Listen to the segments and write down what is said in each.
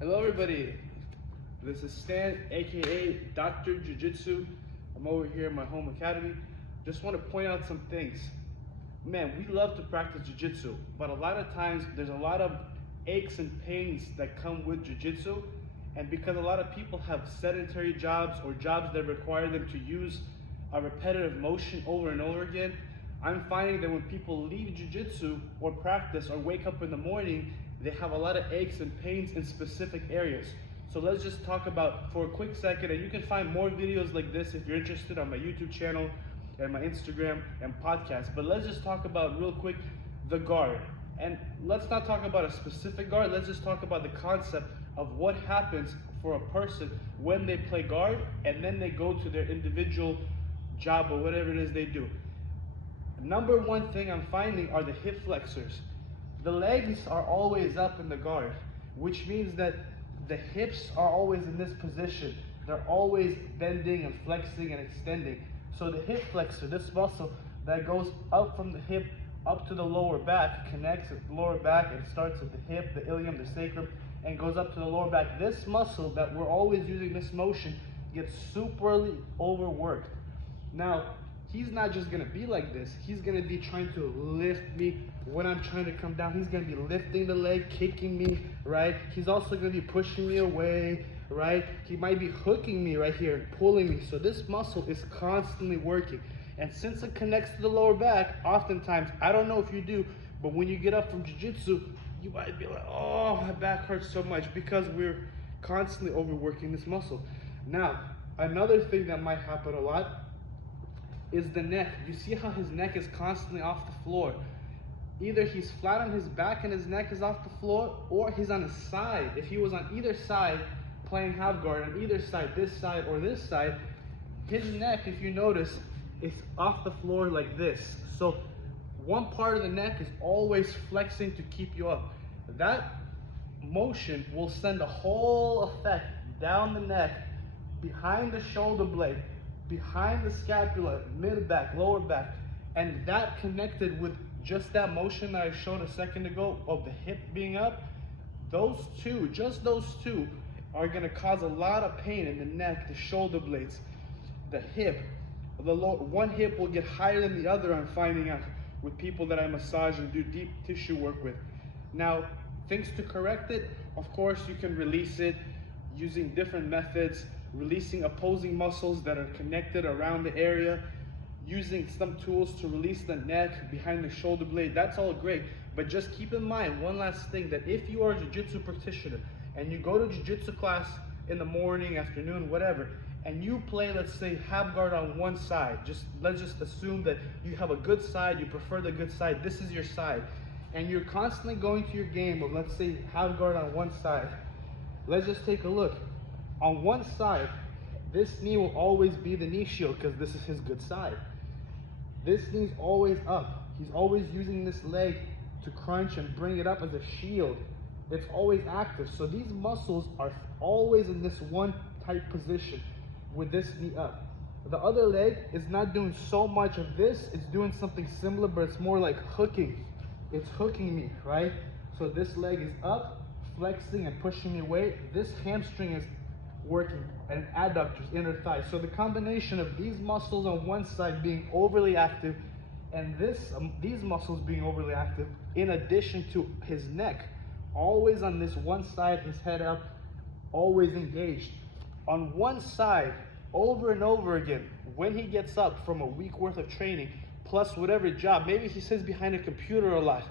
Hello everybody, this is Stan, aka Dr. Jiu Jitsu. I'm over here in my home academy. Just want to point out some things. Man, we love to practice Jiu Jitsu, but a lot of times there's a lot of aches and pains that come with Jiu Jitsu, and because a lot of people have sedentary jobs or jobs that require them to use a repetitive motion over and over again, I'm finding that when people leave Jiu Jitsu or practice or wake up in the morning, they have a lot of aches and pains in specific areas. So let's just talk about, for a quick second, and you can find more videos like this if you're interested on my YouTube channel and my Instagram and podcast. But let's just talk about real quick the guard. And let's not talk about a specific guard, let's just talk about the concept of what happens for a person when they play guard and then they go to their individual job or whatever it is they do. Number one thing I'm finding are the hip flexors. The legs are always up in the guard, which means that the hips are always in this position. They're always bending and flexing and extending. So the hip flexor, this muscle that goes up from the hip up to the lower back, connects at the lower back and starts at the hip, the ilium, the sacrum, and goes up to the lower back. This muscle that we're always using this motion gets superly overworked. Now, he's not just gonna be like this. He's gonna be trying to lift me when I'm trying to come down. He's gonna be lifting the leg, kicking me, right? He's also gonna be pushing me away, right? He might be hooking me right here and pulling me. So this muscle is constantly working. And since it connects to the lower back, oftentimes, I don't know if you do, but when you get up from jiu-jitsu, you might be like, oh, my back hurts so much because we're constantly overworking this muscle. Now, another thing that might happen a lot is the neck. You see how his neck is constantly off the floor. Either he's flat on his back and his neck is off the floor, or he's on his side. If he was on either side playing half guard, on either side, this side or this side, his neck, if you notice, is off the floor like this. So one part of the neck is always flexing to keep you up. That motion will send a whole effect down the neck, behind the shoulder blade, behind the scapula, mid back, lower back, and that connected with just that motion that I showed a second ago of the hip being up, those two, just those two, are gonna cause a lot of pain in the neck, the shoulder blades, the hip. One hip will get higher than the other, I'm finding out, with people that I massage and do deep tissue work with. Now, things to correct it, of course, you can release it using different methods, releasing opposing muscles that are connected around the area, using some tools to release the neck, behind the shoulder blade. That's all great, but just keep in mind one last thing, that if you are a jiu-jitsu practitioner and you go to jiu-jitsu class in the morning, afternoon, whatever, and you play, let's say, half guard on one side, let's just assume that you have a good side, you prefer the good side, this is your side, and you're constantly going to your game of, let's say, half guard on one side. Let's just take a look. On one side, this knee will always be the knee shield because this is his good side. This knee's always up. He's always using this leg to crunch and bring it up as a shield. It's always active. So these muscles are always in this one tight position with this knee up. The other leg is not doing so much of this. It's doing something similar, but it's more like hooking. It's hooking me, right? So this leg is up, flexing and pushing me away. This hamstring is working, and adductors, inner thighs. So the combination of these muscles on one side being overly active and these muscles being overly active, in addition to his neck, always on this one side, his head up, always engaged. On one side, over and over again, when he gets up from a week worth of training, plus whatever job, maybe he sits behind a computer a lot,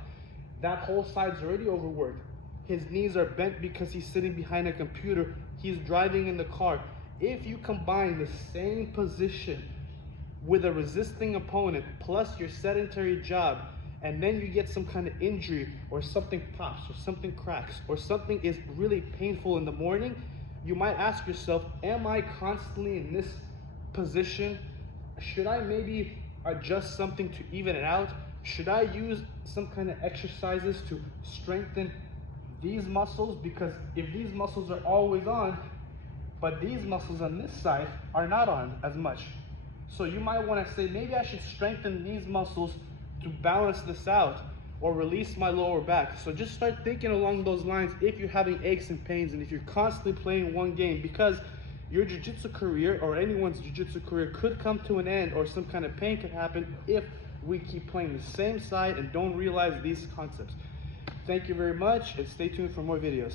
that whole side's already overworked. His knees are bent because he's sitting behind a computer, he's driving in the car. If you combine the same position with a resisting opponent plus your sedentary job, and then you get some kind of injury or something pops or something cracks or something is really painful in the morning, you might ask yourself, am I constantly in this position? Should I maybe adjust something to even it out? Should I use some kind of exercises to strengthen these muscles? Because if these muscles are always on, but these muscles on this side are not on as much. So you might want to say, maybe I should strengthen these muscles to balance this out. or release my lower back. So just start thinking along those lines if you're having aches and pains and if you're constantly playing one game, because your jiu-jitsu career or anyone's jiu-jitsu career could come to an end, or some kind of pain could happen if we keep playing the same side and don't realize these concepts. Thank you very much, and stay tuned for more videos.